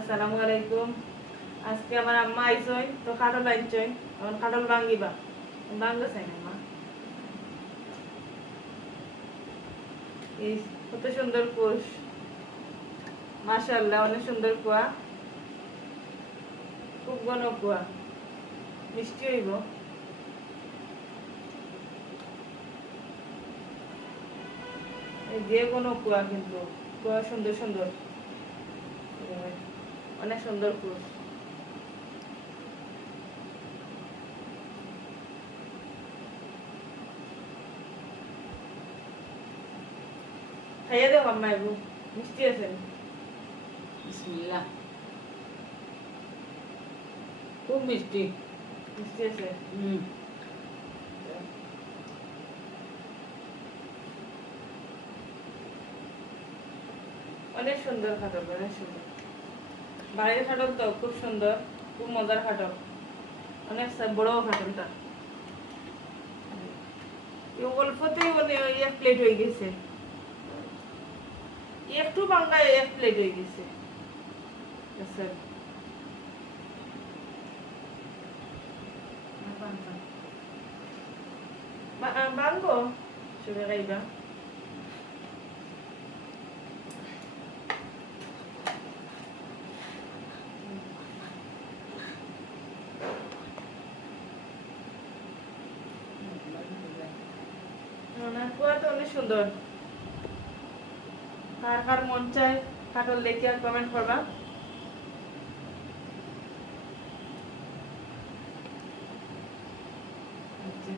আসসালামু আলাইকুম। আজকে আমার আম্মা আইসই তো কাটল আইসই, এখন কাটল ভাঙ্গিবা ভাঙ্গা চাই না মা। এই কত সুন্দর কোষ, মাশাআল্লাহ, অনেক সুন্দর কুয়া, খুব ঘন কুয়া, মিষ্টি হইব। এই যে কোনো কুয়া, কিন্তু কুয়া সুন্দর সুন্দর, অনেক সুন্দর কোষ। খাইয়ে দেবো আম্মা, এবু মিষ্টি আছে, বিসমিল্লাহ। খুব মিষ্টি। মিষ্টি আছে। অনেক সুন্দর খাটল, অনেক সুন্দর। বাড়ির খাটল তো খুব সুন্দর, খুব মজার খাটল, অনেক বড় খাটলটা। অল্পতেই এক প্লেট হয়ে গেছে, একটু বাংলায় এক প্লেট হয়ে গেছে। বাঙ্গো চলে গাইবা। কুয়াটা অনেক সুন্দর। কার কার মন চায় কাটল দেখে আর কমেন্ট করবা।